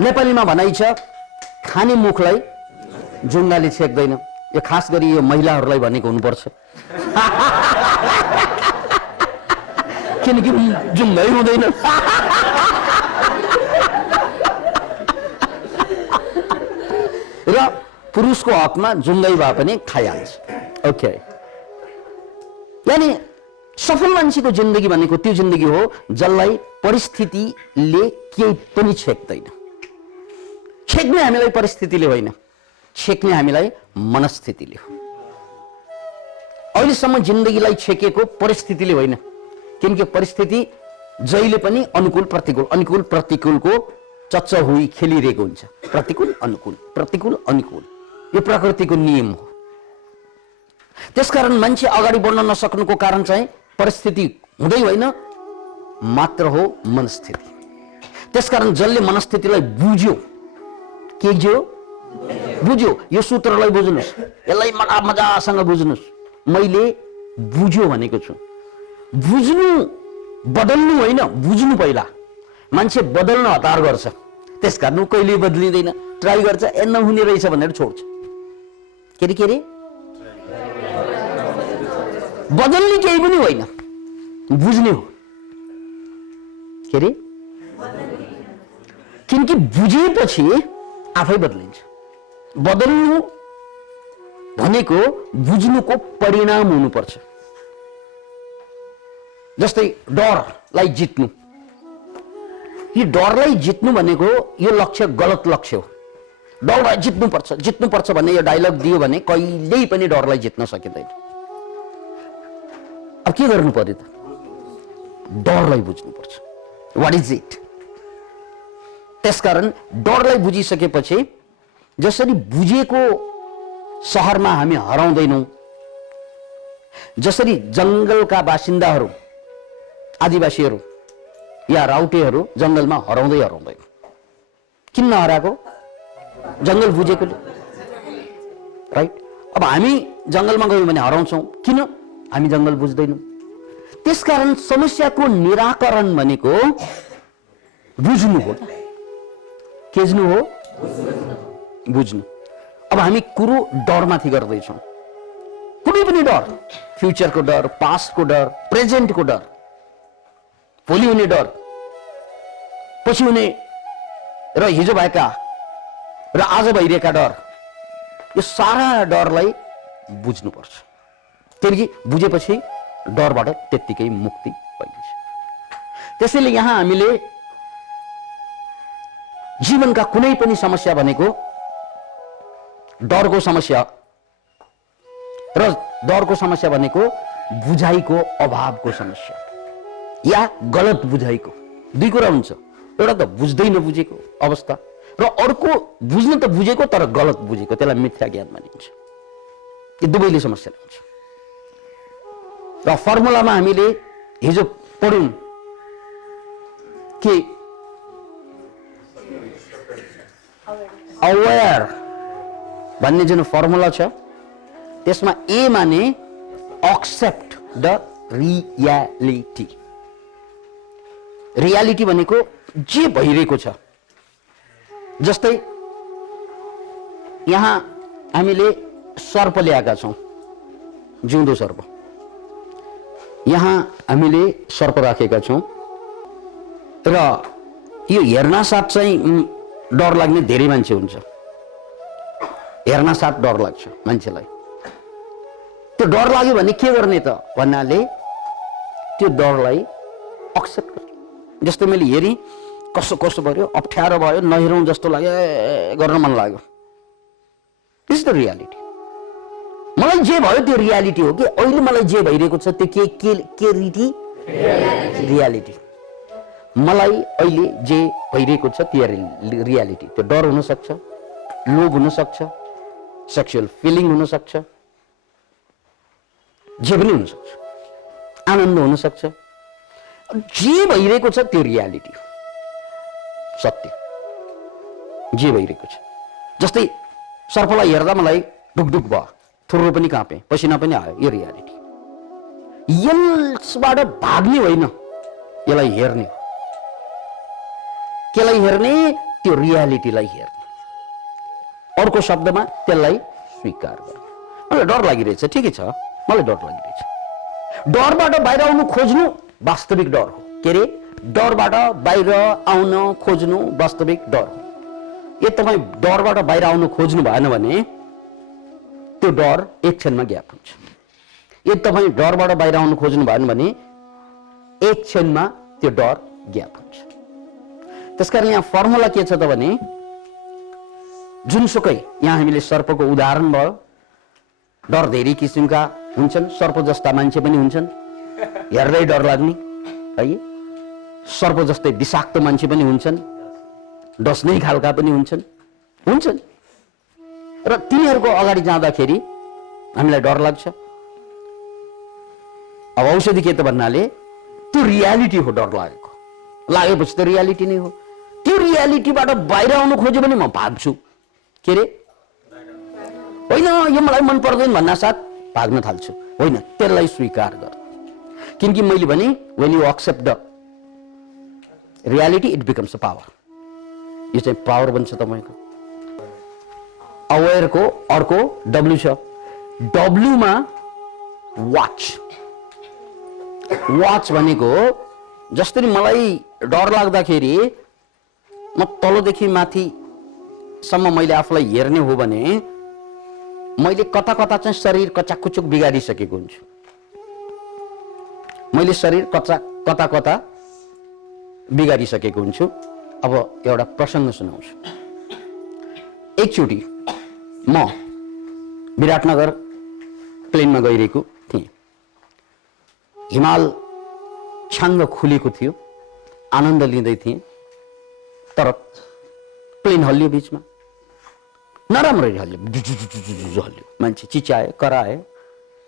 नेपालीमा भनाइ छ खाने मुखलाई जुङ्गाले छेक्दैन। यो खास गरी यो महिलाहरूलाई भनेको हुनुपर्छ किनकि जुङ्गै हुँदैन र पुरुषको हकमा जुङ्गै भए पनि खाइहाल्छ। ओके, यानी सफल मान्छेको जिन्दगी भनेको त्यो जिन्दगी हो जसलाई परिस्थितिले केही पनि छेक्दैन। छेक्ने हामीलाई परिस्थितिले होइन, छेक्ने हामीलाई मनस्थितिले हो। अहिलेसम्म जिन्दगीलाई छेकेको परिस्थितिले होइन, किनकि परिस्थिति जहिले पनि अनुकूल प्रतिकूल अनुकूल प्रतिकूलको चच्चहुई खेलिरहेको हुन्छ। प्रतिकूल अनुकूल प्रतिकूल अनुकूल, यो प्रकृतिको नियम हो। त्यसकारण मान्छे अगाडि बढ्न नसक्नुको कारण चाहिँ परिस्थिति हुँदै होइन, मात्र हो मनस्थिति। त्यसकारण जसले मनस्थितिलाई बुझ्यो, के बुझ्यो, यो सूत्रलाई बुझ्नुहोस्, यसलाई मजासँग बुझ्नुहोस्। मैले बुझ्यो भनेको छु, बुझ्नु बदल्नु होइन, बुझ्नु। पहिला मान्छे बदल्न हतार गर्छ, त्यसकारण कहिले बदलिँदैन, ट्राई गर्छ, ए नहुने रहेछ भनेर छोड्छ। के रे बदल्ने केही पनि होइन, बुझ्ने हो। के रे, किनकि बुझेपछि आफै बदलिन्छ। बदल्नु भनेको बुझ्नुको परिणाम हुनुपर्छ। जस्तै डरलाई जित्नु, यो डरलाई जित्नु भनेको यो लक्ष्य गलत लक्ष्य हो। डरलाई जित्नुपर्छ भन्ने यो डायलग दियो भने कहिल्यै पनि डरलाई जित्न सकिँदैन। अब के गर्नु पर्यो त? डरलाई बुझ्नुपर्छ, व्हाट इज इट। त्यसकारण डरलाई बुझिसकेपछि जसरी बुझेको शहरमा हामी हराउँदैनौं, जसरी जंगलका बासिन्दाहरू आदिवासीहरू या राउटेहरू जंगलमा हराउँदै किन नहराएको? जंगल बुझेकोले, राइट। अब हामी जंगलमा गयौं भने हराउँछौं, किन? हामी जंगल बुझ्दैनौं। त्यसकारण समस्याको निराकरण भनेको बुझ्नु हो। के हो? बुझ्नु। अब हामी कुरो डरमाथि गर्दैछौं, कुनै पनि डर, फ्युचरको डर, पास्टको डर, प्रेजेन्टको डर, भोलि हुने डर, पछि हुने र हिजो भएका र आज भइरहेका डर, यो सारा डरलाई बुझ्नुपर्छ। किनकि बुझेपछि डरबाट त्यत्तिकै मुक्ति पाइन्छ। त्यसैले यहाँ हामीले जीवनका कुनै पनि समस्या भनेको डरको समस्या, र डरको समस्या भनेको बुझाइको अभावको समस्या या गलत बुझाइको। दुई कुरा हुन्छ, एउटा त बुझ्दै नबुझेको अवस्था, र अर्को बुझ्न त बुझेको तर गलत बुझेको, त्यसलाई मिथ्या ज्ञान मानिन्छ। यो दुवैले समस्या ल्याउँछ। र फर्मुलामा हामीले हिजो पढ्यौं कि अवेयर भन्ने जुन फर्मुला छ, त्यसमा ए माने एक्सेप्ट द रियालिटी। रियालिटी भनेको जे भइरहेको छ। जस्तै यहाँ हामीले सर्प ल्याएका छौं, जिउँदो सर्प। यहाँ हामीले सर्प राखेका छौं, र यो हेर्न साथ चाहिँ डर लाग्ने धेरै मान्छे हुन्छ। हेर्न साथ डर लाग्छ मान्छेलाई। त्यो डर लाग्यो भने के गर्ने त भन्नाले त्यो डरलाई एक्सेप्ट गर्नु। जस्तै मैले हेरेँ, कस्तो कस्तो भयो, अप्ठ्यारो भयो, नहेरौँ जस्तो लाग्यो, गर्न मन लाग्यो। This the reality. मलाई जे भयो त्यो रियालिटी हो कि अहिले मलाई जे भइरहेको छ त्यो के रियालिटी। मलाई अहिले जे भइरहेको छ त्यो रियालिटी। त्यो डर हुन सक्छ, लोभ हुन सक्छ, सेक्सुअल फिलिङ हुन सक्छ, जे पनि हुन सक्छ, आनन्द हुन सक्छ। जे भइरहेको छ त्यो रियालिटी हो, सत्य जे भइरहेको छ। जस्तै सर्पलाई हेर्दा मलाई ढुकढुक भयो, थुर्रो पनि काँपे, पसिना पनि आयो, यो रियालिटी। यसबाट भाग्ने होइन, यसलाई हेर्ने। केलाई हेर्ने? त्यो रियालिटीलाई हेर्नु, अर्को शब्दमा त्यसलाई स्वीकार गर्नु। मलाई डर लागिरहेछ, ठिकै छ, मलाई डर लागिरहेछ। डरबाट बाहिर आउनु खोज्नु वास्तविक डर हो। के अरे डरबाट बाहिर आउन खोज्नु वास्तविक डर हो। यदि तपाईँ डरबाट बाहिर आउनु खोज्नु भएन भने त्यो डर एक क्षणमा ग्याप हुन्छ। यदि तपाईँ डरबाट बाहिर आउनु खोज्नु भएन भने एक क्षणमा त्यो डर ग्याप हुन्छ। त्यसकारण यहाँ फर्मुला के छ त भने जुनसुकै यहाँ हामीले सर्पको उदाहरण भयो। डर धेरै किसिमका हुन्छन्, सर्प जस्ता मान्छे पनि हुन्छन्, हेर्दै डर लाग्ने है। सर्प जस्तै विषाक्त मान्छे पनि हुन्छन्, डस्नै खालका पनि हुन्छन् र तिनीहरूको अगाडि जाँदाखेरि हामीलाई डर लाग्छ। अब औषधि के त भन्नाले त्यो रियालिटी हो। डर लागेपछि त रियालिटी नै हो। त्यो रियालिटीबाट बाहिर आउनु खोज्यो भने म भाग्छु। के अरे होइन यो मलाई मन पर्दैन भन्ना साथ भाग्न थाल्छु। होइन, त्यसलाई स्वीकार गर। किनकि मैले भने when you accept the reality it becomes a power। यो चाहिँ पावर बन्छ तपाईको। अवेयरको अर्को डब्ल्यू छ। डब्ल्यूमा वाच भनेको जसरी मलाई डर लाग्दाखेरि म तलदेखि माथिसम्म मैले आफूलाई हेर्ने हो भने मैले कता कता चाहिँ शरीर कचाकुचुक बिगारिसकेको हुन्छु। मैले शरीर कता कता बिगारिसकेको हुन्छु। अब एउटा प्रसङ्ग सुनाउँछु। एकचोटि म विराटनगर प्लेनमा गइरहेको थिएँ। हिमाल छाङ्ग खुलेको थियो, आनन्द लिँदै थिएँ। तर प्लेन हल्लियो, बिचमा नराम्ररी हल्लियो, मान्छे चिच्याए, कराए,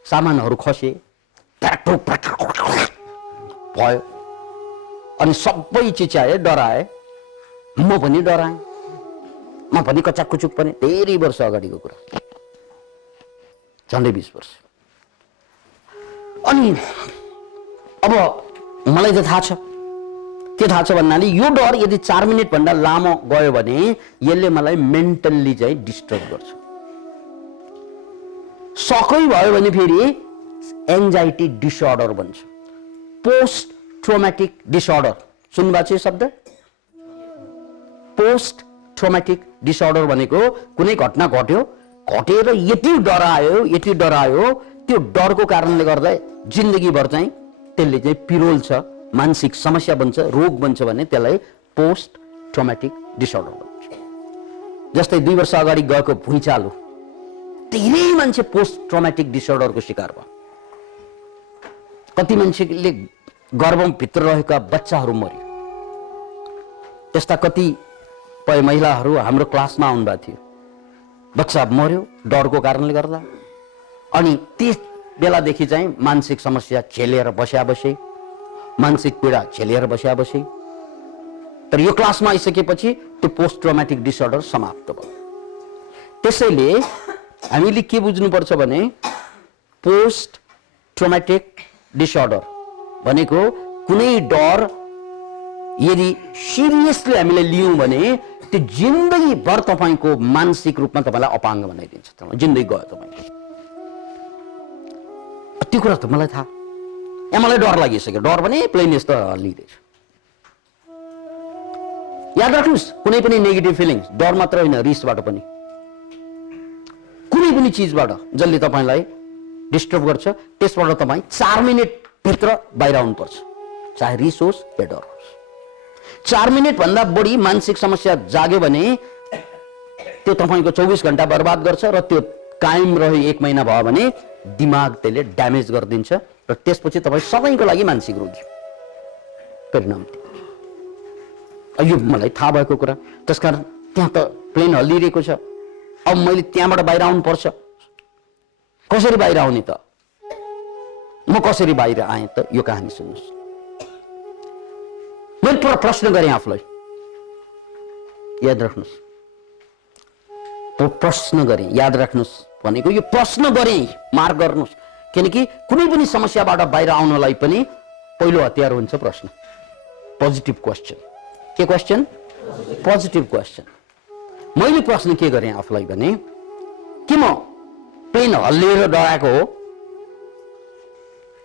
सामानहरू खसे, भयो। अनि सबै चिच्याए, डराए। म पनि डराएँ, म पनि कचाकुचुक पनि। धेरै वर्ष अगाडिको कुरा, झन्डै 20 वर्ष। अनि अब मलाई त थाहा छ, के थाहा छ भन्नाले यो डर यदि 4 मिनेट भन्दा लामो गयो भने यसले मलाई मेन्टल्ली चाहिँ डिस्टर्ब गर्छ। सकै भयो भने फेरि एन्जाइटी डिसअर्डर बन्छ। पोस्ट ट्रोमेटिक डिसअर्डर सुन्नुभएको छ शब्द? पोस्ट ट्रोमेटिक डिसअर्डर भनेको कुनै घटना घटेर यति डरायो त्यो डरको कारणले गर्दा जिन्दगीभर चाहिँ त्यसले चाहिँ पिरोल छ, मानसिक समस्या बन्छ, रोग बन्छ भने त्यसलाई पोस्ट ट्रोमेटिक डिसअर्डर भन्छ। जस्तै 2 वर्ष अगाडि गएको भुइँचालो, धेरै मान्छे पोस्ट ट्रोमेटिक डिसअर्डरको शिकार भयो। कति मान्छेले गर्भभित्र रहेका बच्चाहरू मर्यो। त्यस्ता कतिपय महिलाहरू हाम्रो क्लासमा आउनुभएको थियो, बच्चा मर्यो डरको कारणले गर्दा। अनि त्यस बेलादेखि चाहिँ मानसिक समस्या झेलेर बसे, मानसिक पीडा झेलेर बसे। तर यो क्लासमा आइसकेपछि त्यो पोस्ट ट्रोमेटिक डिसअर्डर समाप्त भयो। त्यसैले हामीले के बुझ्नुपर्छ भने पोस्ट ट्रोमेटिक डिसअर्डर भनेको कुनै डर यदि सिरियसली हामीले लियौँ भने त्यो जिन्दगीभर तपाईँको मानसिक रूपमा तपाईँलाई अपाङ्ग बनाइदिन्छ। जिन्दगी गयो तपाईँको। त्यो कुरा त मलाई थाहा। यहाँ मलाई डर लागिसक्यो। डर भने प्लेन यस्तो हल्लिँदैछ। याद राख्नुहोस्, कुनै पनि नेगेटिभ फिलिङ्स, डर मात्र होइन, रिसबाट पनि, कुनै पनि चिजबाट जसले तपाईँलाई डिस्टर्ब गर्छ त्यसबाट तपाईँ 4 मिनेट भित्र बाहिर आउनुपर्छ। चाहे रिस होस् या डर होस्। 4 मिनेट भन्दा बढी मानसिक समस्या जाग्यो भने त्यो तपाईँको 24 घण्टा बर्बाद गर्छ र त्यो कायम रह्यो 1 महिना भयो भने दिमाग त्यसले ड्यामेज गरिदिन्छ र त्यसपछि तपाईँ सबैको लागि मानसिक रोगी परिणाम। यो मलाई थाहा भएको कुरा। त्यसकारण त्यहाँ त प्लेन हल्लिरहेको छ। अब मैले त्यहाँबाट बाहिर आउनु पर्छ। कसरी बाहिर आउने त? म कसरी बाहिर आएँ त? यो कहानी सुन्नुहोस्। मैले पुरा प्रश्न गरेँ आफूलाई। याद राख्नुहोस्, प्रश्न गरेँ। याद राख्नुहोस् भनेको यो प्रश्न गरेँ, मार्क गर्नुहोस्। किनकि कुनै पनि समस्याबाट बाहिर आउनलाई पनि पहिलो हतियार हुन्छ प्रश्न। Positive question. के क्वेश्चन? Positive question. मैले प्रश्न के गरेँ आफूलाई भने कि म प्लेन हल्लिएर डराएको हो,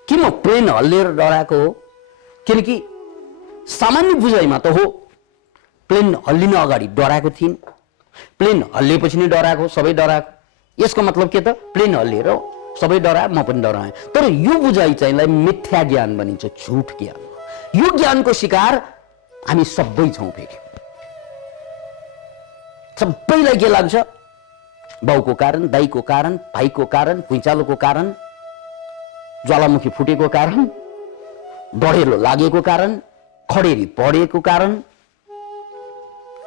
कि म प्लेन हल्लिएर डराएको हो, किनकि सामान्य बुझाइमा त हो प्लेन हल्लिन अगाडि डराएको थिइन्, प्लेन हल्लिएपछि नै डराएको, सबै डराएको। यसको मतलब के त? प्लेन हल्लिएर सबै डराए, म पनि डराएँ। तर यो बुझाइ चाहिँलाई मिथ्या ज्ञान भनिन्छ, झुट ज्ञान। यो ज्ञानको शिकार हामी सबै छौँ। फेरि सबैलाई के लाग्छ? बाउको कारण, दाइको कारण, भाइको कारण, भुइँचालोको कारण, ज्वालामुखी फुटेको कारण, डढेलो लागेको कारण, खडेरी पडेको कारण,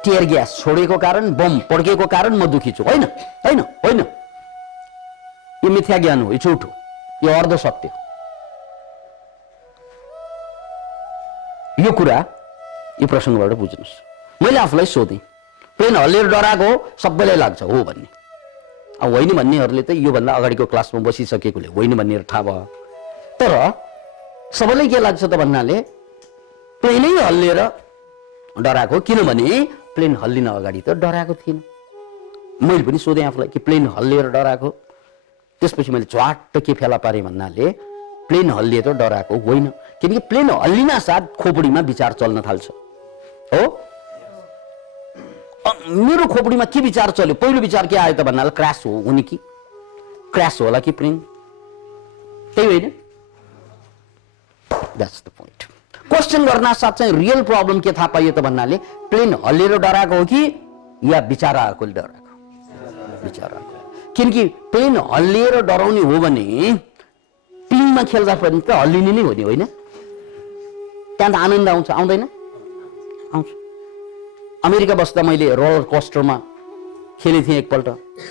टियर ग्यास छोडेको कारण, बम पड्केको कारण म दुखी छु। होइन होइन होइन, यो मिथ्या ज्ञान हो, यो झुट हो, यो अर्ध सत्य हो। यो कुरा यो प्रसङ्गबाट बुझ्नुहोस्। मैले आफूलाई सोधेँ, प्लेन हल्लिएर डराएको हो सबैलाई लाग्छ हो भन्ने। अब होइन भन्नेहरूले त योभन्दा अगाडिको क्लासमा बसिसकेकोले होइन भन्नेहरू थाहा भयो। तर सबैलाई के लाग्छ त भन्नाले प्लेनै हल्लिएर डराएको, किनभने प्लेन हल्लिन अगाडि त डराएको थिएन। मैले पनि सोधेँ आफूलाई कि प्लेन हल्लिएर डराएको, त्यसपछि मैले झ्वाट्ट के फेला पारेँ भन्नाले प्लेन हल्लिएर डराएको होइन, किनकि प्लेन हल्लिन साथ खोपडीमा विचार चल्न थाल्छ। हो, मेरो खोपडीमा के विचार चल्यो? पहिलो विचार के आयो त भन्नाले क्रास हो हुने कि क्रास होला कि प्लेन, त्यही होइन? That's the point. क्वेश्चन गर्न साथ चाहिँ रियल प्रब्लम के थाहा पाइयो त भन्नाले प्लेन हल्लिएर डराएको हो कि या विचार आएकोले डराएको? विचार आएको। किनकि प्लेन हल्लिएर डराउने हो भने प्लेनमा खेल्दा पनि त हल्लिने नै हो नि, होइन? त्यहाँ त आनन्द आउँछ, आउँदैन? आउँछ। अमेरिका बस्दा मैले रोलर कोस्टरमा खेलेको थिएँ एकपल्ट।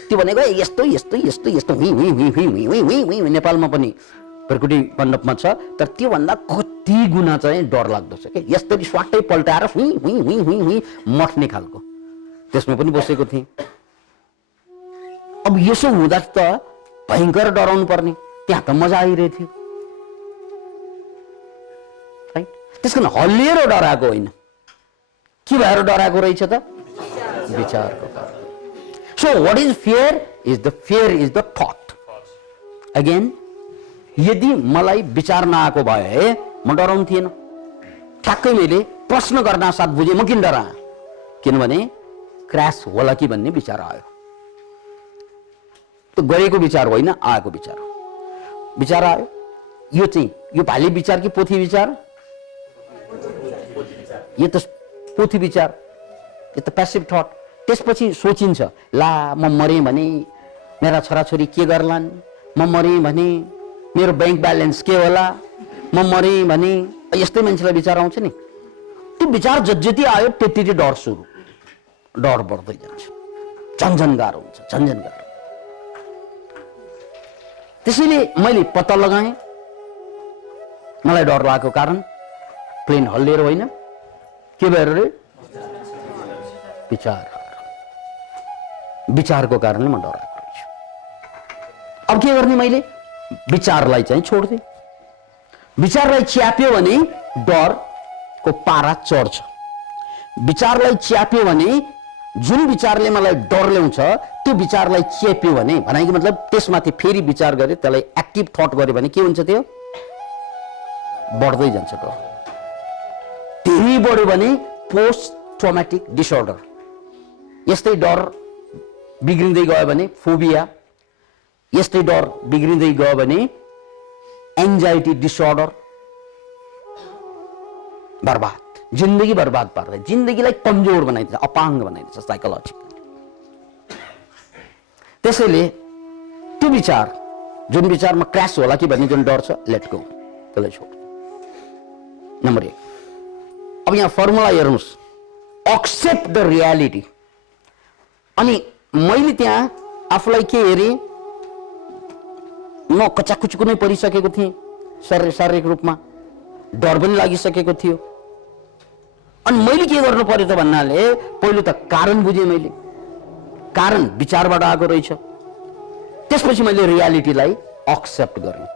त्यो भनेको यस्तो यस्तो यस्तो यस्तो हुँ हुँ हुँ हुँ हुँ हुँ हुँ हुँ नेपालमा पनि भरकुटी मण्डपमा छ, तर त्योभन्दा कति गुणा चाहिँ डर लाग्दो छ क्या। यस्तरी स्वाटै पल्टाएर हुँ हुँ हुँ हुँ हुँ मट्ने खालको, त्यसमा पनि बसेको थिएँ। अब यसो हुँदा त भयङ्कर डराउनु पर्ने, त्यहाँ त मजा आइरहेको थियो। त्यस कारण हल्लिएर डराएको होइन, के भएर डराएको रहेछ त? विचारको कारण। So what is fear? Fear is the thought. Again, यदि मलाई विचार नआएको भए म डराउनु थिएन। ठ्याक्कै मैले प्रश्न गर्न साथ बुझेँ, म किन डराएँ? किनभने क्रास होला कि भन्ने विचार आयो। त्यो गरेको विचार होइन, आएको विचार हो। विचार आयो, यो चाहिँ यो भाले विचार कि पोथी विचार? यो त पोथी विचार, यो त प्यासिभ थट। त्यसपछि सोचिन्छ, ला म मरेँ भने मेरा छोराछोरी के गर्लान्, म मरेँ भने मेरो बैंक ब्यालेन्स के होला, म मरेँ भने यस्तै मान्छेलाई विचार आउँछ नि। त्यो विचार जति आयो त्यति डर सुरु, डर बढ्दै जान्छ, झन्झन गाह्रो हुन्छ, झन्झन गाह्रो। त्यसैले मैले पत्ता लगाएँ मलाई डर लागेको कारण प्लेन हल्लिएर होइन, के भएर रे? विचारको कारणले म डराएको रहेछु। अब के गर्ने? मैले विचारलाई चाहिँ छोड्दिएँ। विचारलाई च्याप्यो भने डरको पारा चढ्छ। विचारलाई च्याप्यो भने जुन विचारले मलाई डर ल्याउँछ त्यो विचारलाई चेप्यो भने, भनेको मतलब त्यसमाथि फेरि विचार गरे, त्यसलाई एक्टिभ थट गर्यो भने के हुन्छ? त्यो बढ्दै जान्छ डर। धेरै बढ्यो भने पोस्ट ट्रमेटिक डिसअर्डर, यस्तै डर बिग्रिँदै गयो भने फोबिया, यस्तै डर बिग्रिँदै गयो भने एन्जाइटी डिसअर्डर, बर्बाद, जिन्दगी बर्बाद पार्दै, जिन्दगीलाई कमजोर बनाइदिन्छ, अपाङ्ग बनाइदिन्छ साइकोलोजिकली। त्यसैले त्यो विचार, जुन विचारमा क्रास होला कि भन्ने जुन डर छ, लेट गो, त्यसलाई छोड। नम्बर 1। अब यहाँ फर्मुला हेर्नुहोस्, एक्सेप्ट द रियालिटी। अनि मैले त्यहाँ आफूलाई के हेरेँ, म कचाकुचुको नै परिसकेको थिएँ शारीरिक रूपमा, डर पनि लागिसकेको थियो। अनि मैले के गर्नु पर्यो त भन्नाले पहिलो त कारण बुझेँ मैले, कारण विचारबाट आएको रहेछ। त्यसपछि मैले रियालिटीलाई एक्सेप्ट गरेँ,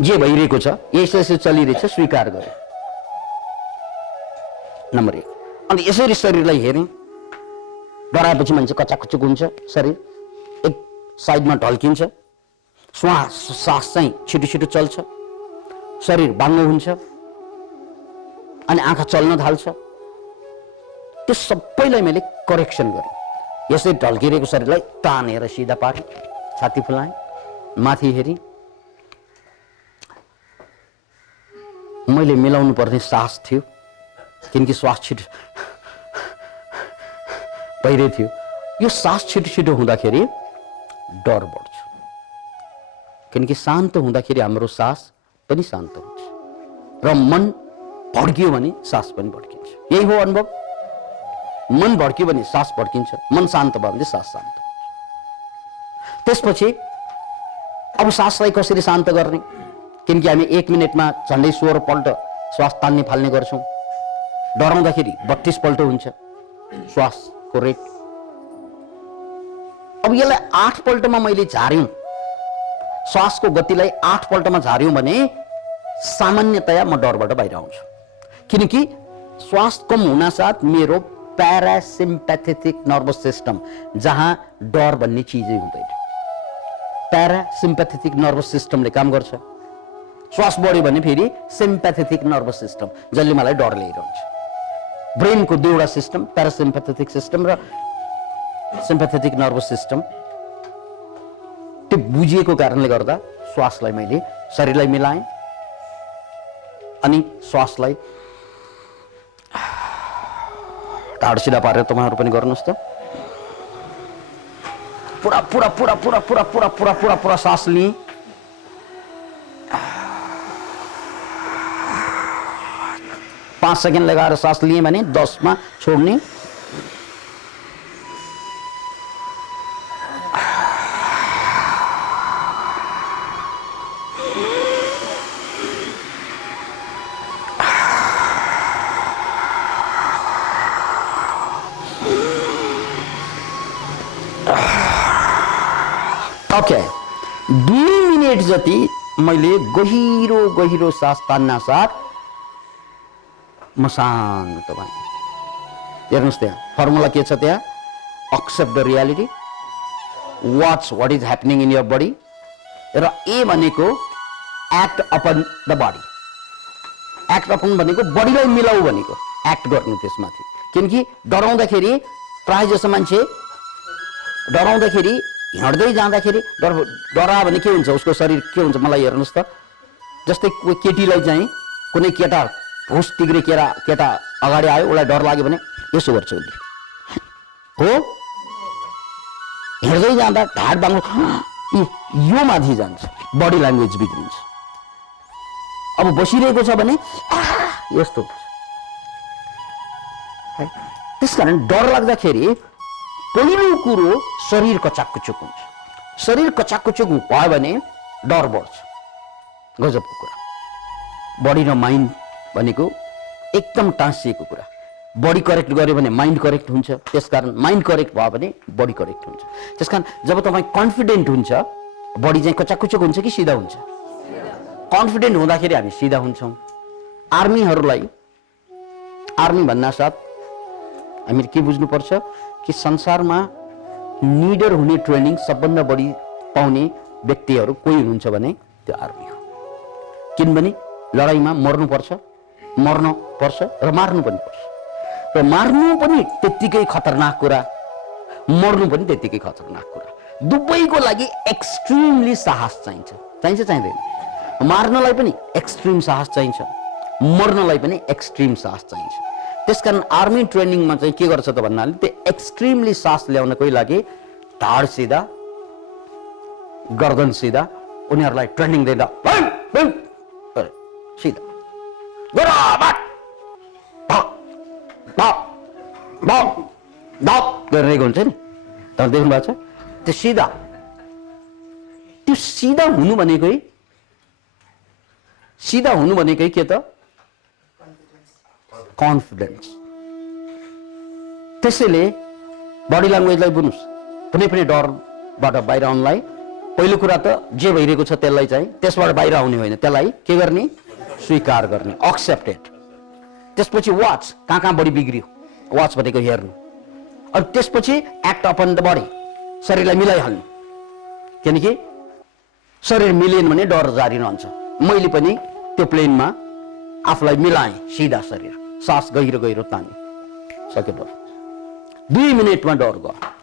जे भइरहेको छ, यसो चलिरहेछ, स्वीकार गरेँ। नम्बर 1। अनि यसरी शरीरलाई हेरेँ, डराएपछि मान्छे कचाकचुक हुन्छ, शरीर एक साइडमा ढल्किन्छ, सास चाहिँ छिटो छिटो चल्छ, शरीर बाङ्गो हुन्छ, अनि आँखा चल्न थाल्छ। त्यो सबैलाई मैले करेक्सन गरेँ। यसरी ढल्किरहेको शरीरलाई तानेर सिधा पारेँ, छाती फुलाएँ, माथि हेरेँ। मैले मिलाउनु पर्ने सास थियो, किनकि श्वास छिटो भइरहेको थियो। यो सास छिटो छिटो हुँदाखेरि डर बढ्छ, किनकि शान्त हुँदाखेरि हाम्रो सास पनि शान्त हुन्छ, र मन भड्कियो भने सास पनि भड्किन्छ। यही हो अनुभव। मन भड्कियो भने सास भड्किन्छ, मन शान्त भयो भने सास शान्त हुन्छ। त्यसपछि अब सासलाई कसरी शान्त गर्ने, किनकि हामी 1 मिनेटमा झन्डै 16 पल्ट श्वास तान्ने फाल्ने गर्छौँ। डराउँदाखेरि 32 पल्ट हुन्छ श्वासको रेट। अब यसलाई 8 पल्टमा मैले झार्यौँ, श्वासको गतिलाई 8 पल्टमा झार्यौँ भने सामान्यतया म डरबाट बाहिर आउँछु, किनकि श्वास कम हुनासाथ मेरो प्यारासिम्प्याथेटिक नर्भस सिस्टम, जहाँ डर भन्ने चिजै हुँदैन, प्यारासिम्प्याथेटिक नर्भस सिस्टमले काम गर्छ। श्वास बढ्यो भने फेरि सिम्प्याथेटिक नर्भस सिस्टम, जसले मलाई डर ल्याइरहन्छ। ब्रेनको दुईवटा सिस्टम, प्यारासिम्प्याथेटिक सिस्टम र सिम्प्याथेटिक नर्भस सिस्टम, त्यो बुझिएको कारणले गर्दा श्वासलाई मैले शरीरलाई मिलाएँ अनि श्वासलाई ढाड सिधा पारेर तपाईहरु पनि गर्नुस् त। पुरा पुरा पुरा पुरा पुरा पुरा पुरा पुरा पुरा सास लिएँ, 5 सेकेन्ड लगाएर सास लिएँ भने 10 मा छोड्ने। ओके, 2 मिनेट जति मैले गहिरो गहिरो सास तान्न साथ म शान्त भएँ। हेर्नुस् त्यहाँ फर्मुला के छ, त्यहाँ accept the reality, watch what is happening in your body, र ए भनेको act upon the body. Act upon भनेको बडीलाई मिलाऊ भनेको, एक्ट गर्नु त्यसमाथि। किनकि डराउँदाखेरि प्राय जसो मान्छे डराउँदाखेरि हिँड्दै जाँदाखेरि डरा भने के हुन्छ, उसको शरीर के हुन्छ मलाई हेर्नुस् त। जस्तै केटीलाई चाहिँ कुनै केटा होस तिग्रे केटा अगाडि आयो, उसलाई डर लाग्यो भने यसो गर्छ उसले, हो हिँड्दै जाँदा ढाड बाङ्गो यो माथि जान्छ, बडी ल्याङ्ग्वेज बिग्रिन्छ। अब बसिरहेको छ भने यस्तो हुन्छ। त्यसकारण डर लाग्दाखेरि पहिलो कुरो शरीर कचाककुचुक हुन्छ। शरीर कचाककुचुक भयो भने डर बढ्छ। गजबको कुरा। बडी र माइन्ड भनेको एकदम टाँसिएको कुरा। बडी करेक्ट गर्यो भने माइन्ड करेक्ट हुन्छ, त्यसकारण माइन्ड करेक्ट भयो भने बडी करेक्ट हुन्छ। त्यसकारण जब तपाईँ कन्फिडेन्ट हुन्छ, बडी चाहिँ कचाककुचुक हुन्छ कि सिधा हुन्छ? कन्फिडेन्ट हुँदाखेरि हामी सिधा हुन्छौँ। आर्मी भन्नासाथ हामीले के बुझ्नुपर्छ कि संसारमा निडर हुने ट्रेनिङ सबभन्दा बढी पाउने व्यक्तिहरू कोही हुनुहुन्छ भने त्यो आर्मी हो। किनभने लडाईँमा मर्नुपर्छ र मार्नु पनि पर्छ, र मार्नु पनि त्यत्तिकै खतरनाक कुरा, मर्नु पनि त्यत्तिकै खतरनाक कुरा। दुवैको लागि एक्सट्रिमली साहस चाहिन्छ चाहिँदैन? मार्नलाई पनि एक्सट्रिम साहस चाहिन्छ, मर्नलाई पनि एक्सट्रिम साहस चाहिन्छ। त्यसकारण आर्मी ट्रेनिङमा चाहिँ के गर्छ त भन्नाले त्यो एक्सट्रिमली सास ल्याउनकै लागि ढाड सिधा, गर्दन सिधा, उनीहरूलाई ट्रेनिङ दिँदा सिधा गरिरहेको हुन्छ नि, तपाईँ देख्नु भएको छ? त्यो सिधा हुनु भनेकै के त? कन्फिडेन्स। त्यसैले बडी ल्याङ्ग्वेजलाई बुझ्नुस्। कुनै पनि डरबाट बाहिर आउनलाई पहिलो कुरा त जे भइरहेको छ त्यसलाई चाहिँ त्यसबाट बाहिर आउने होइन, त्यसलाई के गर्ने? स्वीकार गर्ने, एक्सेप्टेड। त्यसपछि वाच कहाँ कहाँ बडी बिग्रियो वाच भनेको हेर्नु अनि त्यसपछि एक्ट अपन द बडी शरीरलाई मिलाइहाल्नु किनकि शरीर मिलेन भने डर जारी रहन्छ मैले पनि त्यो प्लेनमा आफूलाई मिलाएँ सिधा शरीर सास गहिरो गहिरो ताने सक्यो डर 2 मिनेटमा डर गयो